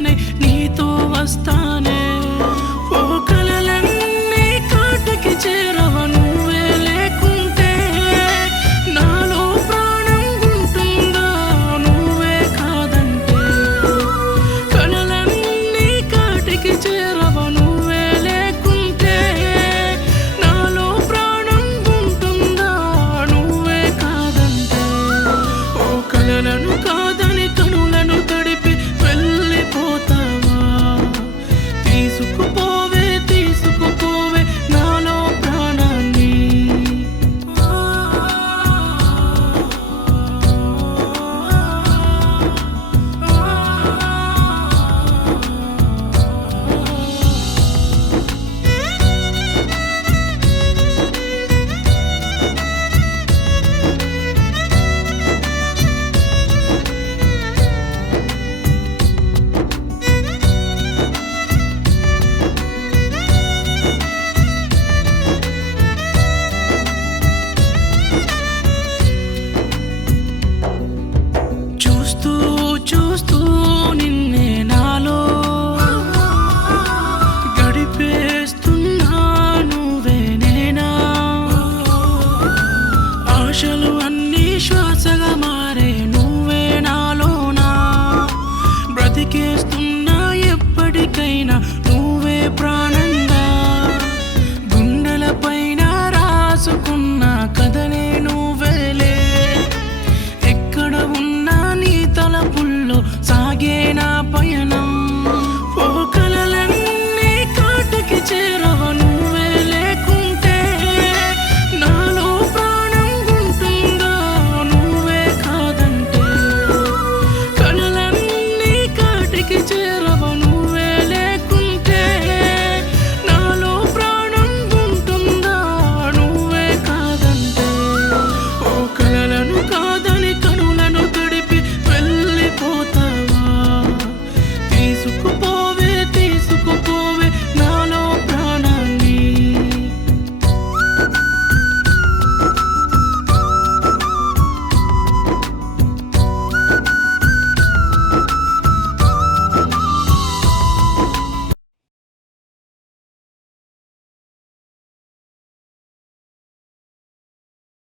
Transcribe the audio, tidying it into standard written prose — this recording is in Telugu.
నేనై నీతో వస్తానే ఓ కలలన్నీ కాటికి చేరవ నువ్వే లేకుంటే నాలో ప్రాణం ఉంటుందా నువ్వే కాదంటే కలలన్నీ కాటికి చేరవ నువ్వే లేకుంటే నాలో ప్రాణం ఉంటుందా నువ్వే కాదంటే ఓ కలలను కాదని కనులను తడిపి వెళ్ళిపోతావా తీసుకుపోవే తీసుకుపోవే నాలో ప్రాణాన్ని చూస్తూ చూస్తూ నిన్నే నాలో గడిపేస్తున్నా నువ్వే నేనా ఆశలు అన్నీ శ్వాసగా మారే నువ్వే నాలోనా బ్రతికేస్తూ